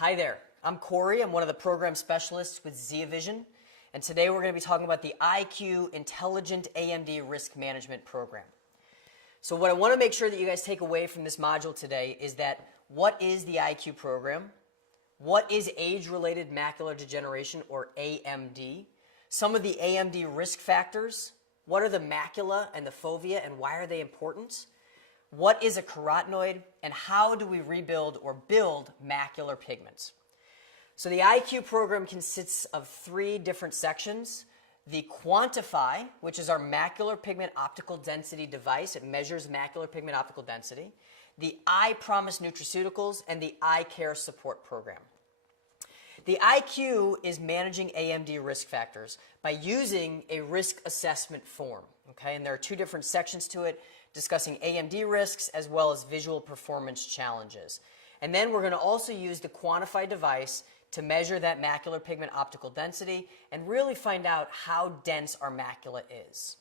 Hi there, I'm Corey. I'm one of the program specialists with Zia Vision, and today we're going to be talking about the IQ Intelligent AMD Risk Management Program. So what I want to make sure that you guys take away from this module today is that what is the IQ program? What is age-related macular degeneration, or AMD? Some of the AMD risk factors. What are the macula and the fovea, and why are they important? What is a carotenoid, and how do we rebuild or build macular pigments? So the IQ program consists of 3 different sections. The Quantify, which is our macular pigment optical density device. It measures macular pigment optical density. The I Promise nutraceuticals, and the Eye Care Support Program. The IQ is managing AMD risk factors by using a risk assessment form. Okay? And there are 2 different sections to it, discussing AMD risks as well as visual performance challenges. And then we're going to also use the Quantify device to measure that macular pigment optical density and really find out how dense our macula is.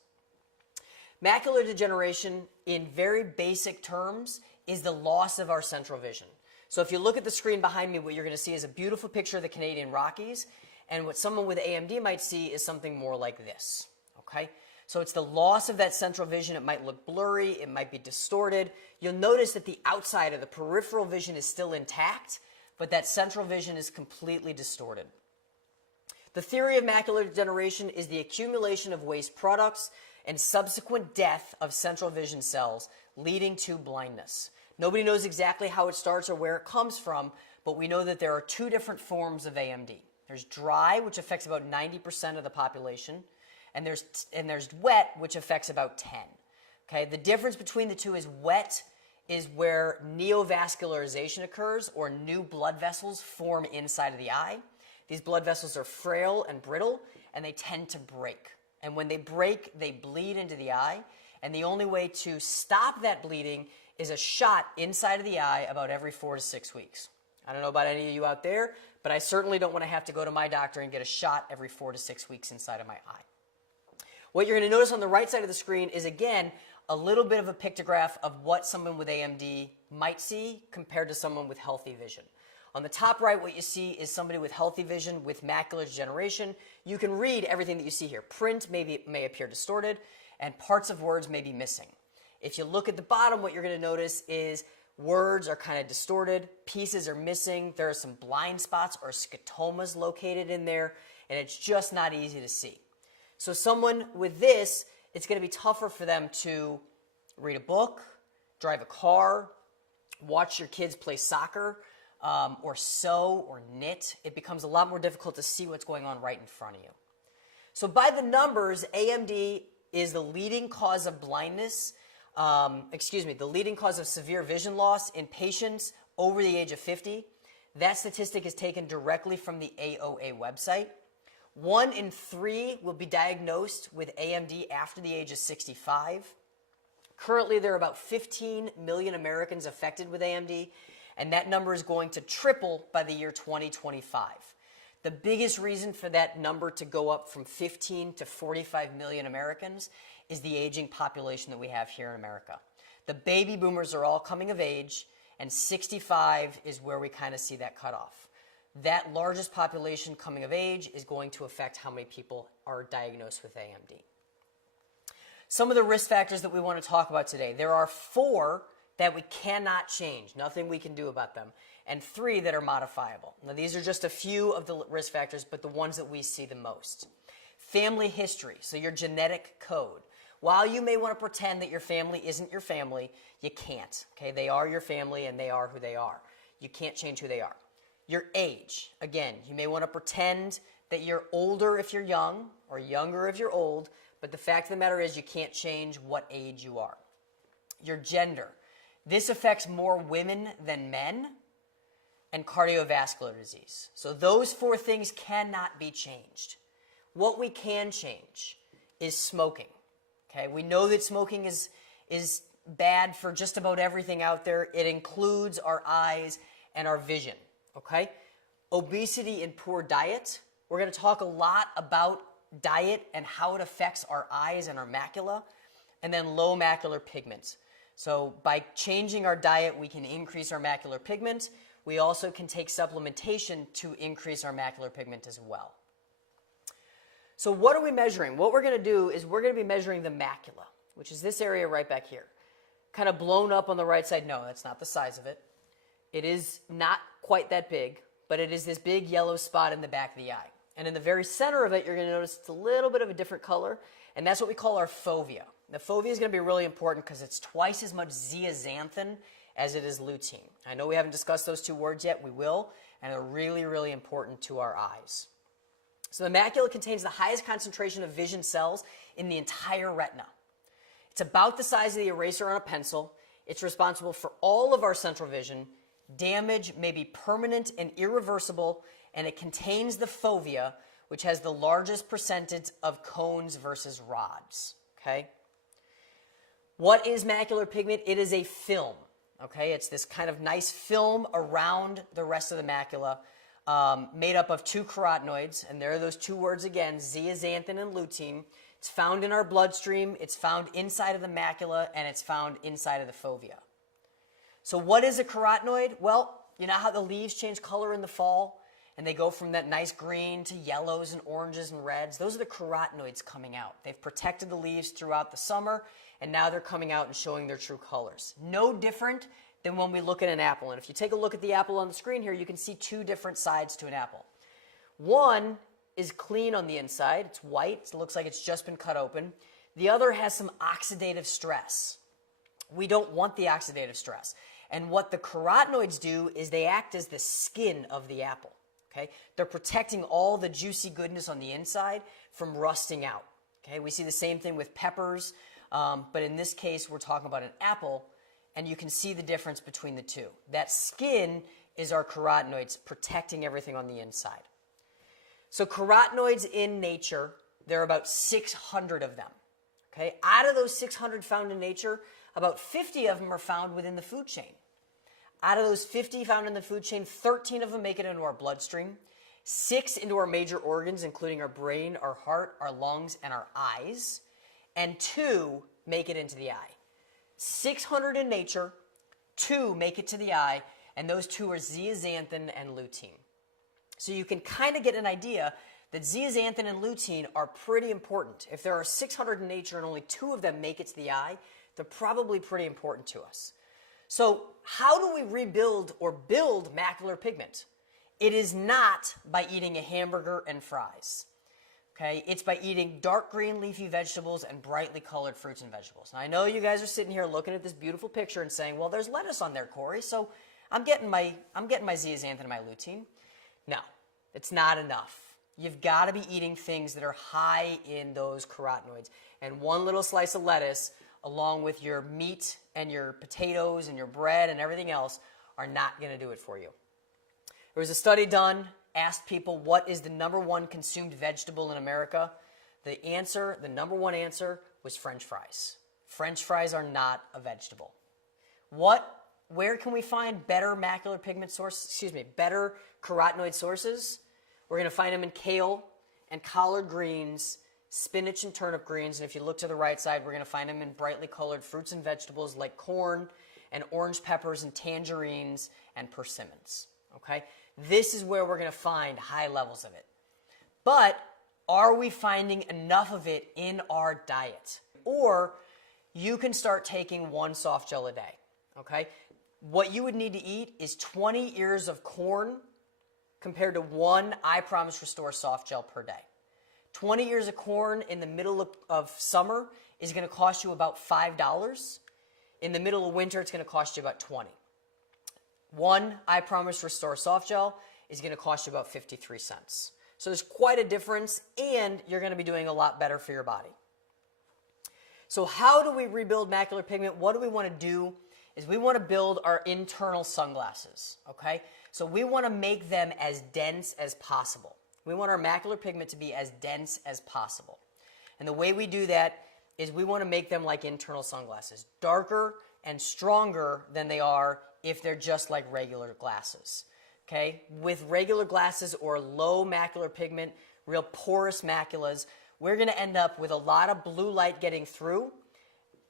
Macular degeneration, in very basic terms, is the loss of our central vision. So if you look at the screen behind me, what you're going to see is a beautiful picture of the Canadian Rockies, and what someone with AMD might see is something more like this. Okay? So it's the loss of that central vision. It might look blurry. It might be distorted. You'll notice that the outside of the peripheral vision is still intact, but that central vision is completely distorted. The theory of macular degeneration is the accumulation of waste products and subsequent death of central vision cells, leading to blindness. Nobody knows exactly how it starts or where it comes from, but we know that there are 2 different forms of AMD. There's dry, which affects about 90% of the population, and there's wet, which affects about 10. Okay? The difference between the 2 is wet is where neovascularization occurs, or new blood vessels form inside of the eye. These blood vessels are frail and brittle, and they tend to break. And when they break, they bleed into the eye, and the only way to stop that bleeding is a shot inside of the eye about every 4 to 6 weeks. I don't know about any of you out there, but I certainly don't want to have to go to my doctor and get a shot every 4 to 6 weeks inside of my eye. What you're going to notice on the right side of the screen is, again, a little bit of a pictograph of what someone with AMD might see compared to someone with healthy vision. On the top right, what you see is somebody with healthy vision with macular degeneration. You can read everything that you see here. Print may appear distorted, and parts of words may be missing. If you look at the bottom, what you're going to notice is words are kind of distorted, pieces are missing, there are some blind spots or scotomas located in there, and it's just not easy to see. So someone with this, it's going to be tougher for them to read a book, drive a car, watch your kids play soccer, or sew or knit. It becomes a lot more difficult to see what's going on right in front of you. So by the numbers, AMD is the leading cause of blindness, the leading cause of severe vision loss in patients over the age of 50. That statistic is taken directly from the AOA website. 1 in 3 will be diagnosed with AMD after the age of 65. Currently, there are about 15 million Americans affected with AMD, and that number is going to triple by the year 2025. The biggest reason for that number to go up from 15 to 45 million Americans is the aging population that we have here in America. The baby boomers are all coming of age, and 65 is where we kind of see that cutoff. That largest population coming of age is going to affect how many people are diagnosed with AMD. Some of the risk factors that we want to talk about today. There are 4 that we cannot change, nothing we can do about them, and 3 that are modifiable. Now, these are just a few of the risk factors, but the ones that we see the most. Family history, so your genetic code. While you may want to pretend that your family isn't your family, you can't. Okay? They are your family, and they are who they are. You can't change who they are. Your age. Again, you may want to pretend that you're older if you're young or younger if you're old, but the fact of the matter is you can't change what age you are. Your gender. This affects more women than men, and cardiovascular disease. So those 4 things cannot be changed. What we can change is smoking. Okay? We know that smoking is bad for just about everything out there. It includes our eyes and our vision. Okay? Obesity and poor diet. We're going to talk a lot about diet and how it affects our eyes and our macula. And then low macular pigment. So by changing our diet, we can increase our macular pigment, we also can take supplementation to increase our macular pigment as well. So what are we measuring? What we're going to do is we're going to be measuring the macula, which is this area right back here. Kind of blown up on the right side. No, that's not the size of it. It is not quite that big, but it is this big yellow spot in the back of the eye. And in the very center of it, you're going to notice it's a little bit of a different color, and that's what we call our fovea. The fovea is going to be really important because it's twice as much zeaxanthin as it is lutein. I know we haven't discussed those two words yet. We will, and they're really, really important to our eyes. So the macula contains the highest concentration of vision cells in the entire retina. It's about the size of the eraser on a pencil. It's responsible for all of our central vision. Damage may be permanent and irreversible, and it contains the fovea, which has the largest percentage of cones versus rods. Okay? What is macular pigment? It is a film. Okay? It's this kind of nice film around the rest of the macula, made up of two carotenoids, and there are those two words again, zeaxanthin and lutein. It's found in our bloodstream, it's found inside of the macula, and it's found inside of the fovea. So what is a carotenoid? Well, you know how the leaves change color in the fall, and they go from that nice green to yellows and oranges and reds? Those are the carotenoids coming out. They've protected the leaves throughout the summer, and now they're coming out and showing their true colors. No different than when we look at an apple. And if you take a look at the apple on the screen here, you can see two different sides to an apple. One is clean on the inside. It's white. It looks like it's just been cut open. The other has some oxidative stress. We don't want the oxidative stress. And what the carotenoids do is they act as the skin of the apple. Okay? They're protecting all the juicy goodness on the inside from rusting out. Okay? We see the same thing with peppers, but in this case, we're talking about an apple, and you can see the difference between the two. That skin is our carotenoids protecting everything on the inside. So carotenoids in nature, there are about 600 of them. Okay? Out of those 600 found in nature, about 50 of them are found within the food chain. Out of those 50 found in the food chain, 13 of them make it into our bloodstream, 6 into our major organs, including our brain, our heart, our lungs, and our eyes, and 2 make it into the eye. 600 in nature, 2 make it to the eye, and those 2 are zeaxanthin and lutein. So you can kind of get an idea that zeaxanthin and lutein are pretty important. If there are 600 in nature and only 2 of them make it to the eye, they're probably pretty important to us. So how do we rebuild or build macular pigment? It is not by eating a hamburger and fries. Okay? It's by eating dark green leafy vegetables and brightly colored fruits and vegetables. Now I know you guys are sitting here looking at this beautiful picture and saying, well, there's lettuce on there, Corey, so I'm getting my zeaxanthin and my lutein. No, it's not enough. You've got to be eating things that are high in those carotenoids. And one little slice of lettuce, along with your meat and your potatoes and your bread and everything else, are not going to do it for you. There was a study done, asked people what is the #1 consumed vegetable in America. The answer, the #1 answer, was French fries. French fries are not a vegetable. Where can we find better macular pigment better carotenoid sources? We're going to find them in kale and collard greens, spinach and turnip greens, and if you look to the right side, we're going to find them in brightly colored fruits and vegetables like corn and orange peppers and tangerines and persimmons. Okay? This is where we're going to find high levels of it. But are we finding enough of it in our diet? Or you can start taking 1 soft gel a day. Okay? What you would need to eat is 20 ears of corn compared to 1 I Promise Restore soft gel per day. 20 ears of corn in the middle of summer is going to cost you about $5. In the middle of winter, it's going to cost you about $20. 1 I Promise Restore soft gel is going to cost you about 53 cents. So there's quite a difference, and you're going to be doing a lot better for your body. So how do we rebuild macular pigment? What do we want to do is we want to build our internal sunglasses, okay? So we want to make them as dense as possible. We want our macular pigment to be as dense as possible. And the way we do that is we want to make them like internal sunglasses, darker and stronger than they are if they're just like regular glasses. Okay? With regular glasses or low macular pigment, real porous maculas, we're going to end up with a lot of blue light getting through,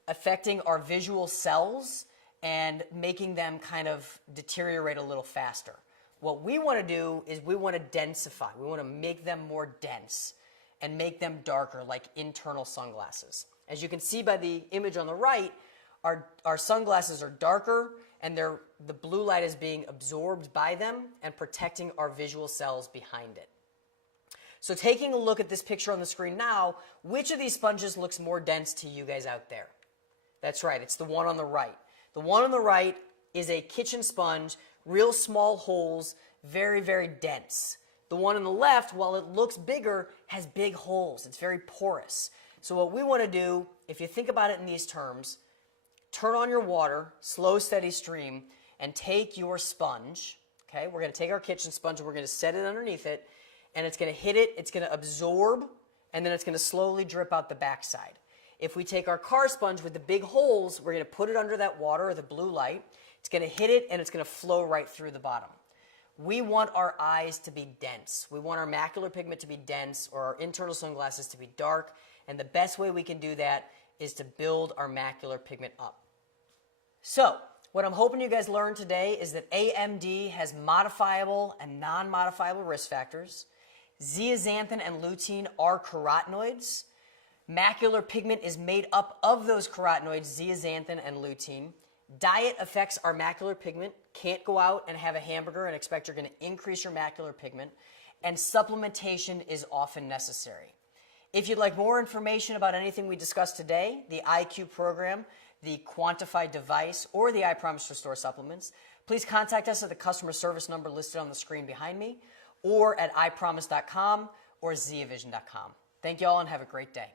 affecting our visual cells, and making them kind of deteriorate a little faster. What we want to do is we want to densify. We want to make them more dense and make them darker, like internal sunglasses. As you can see by the image on the right, our sunglasses are darker, and the blue light is being absorbed by them and protecting our visual cells behind it. So taking a look at this picture on the screen now, which of these sponges looks more dense to you guys out there? That's right, it's the one on the right. The one on the right is a kitchen sponge, real small holes, very, very dense. The one on the left, while it looks bigger, has big holes. It's very porous. So what we want to do, if you think about it in these terms, turn on your water, slow, steady stream, and take your sponge. Okay, we're going to take our kitchen sponge and we're going to set it underneath it, and it's going to hit it, it's going to absorb, and then it's going to slowly drip out the backside. If we take our car sponge with the big holes, we're going to put it under that water or the blue light. It's going to hit it, and it's going to flow right through the bottom. We want our eyes to be dense. We want our macular pigment to be dense, or our internal sunglasses to be dark, and the best way we can do that is to build our macular pigment up. So, what I'm hoping you guys learned today is that AMD has modifiable and non-modifiable risk factors. Zeaxanthin and lutein are carotenoids. Macular pigment is made up of those carotenoids, zeaxanthin and lutein. Diet affects our macular pigment. Can't go out and have a hamburger and expect you're going to increase your macular pigment. And supplementation is often necessary. If you'd like more information about anything we discussed today, the IQ program, the quantified device, or the I Promise Restore supplements, please contact us at the customer service number listed on the screen behind me, or at ipromise.com or zeavision.com. Thank you all and have a great day.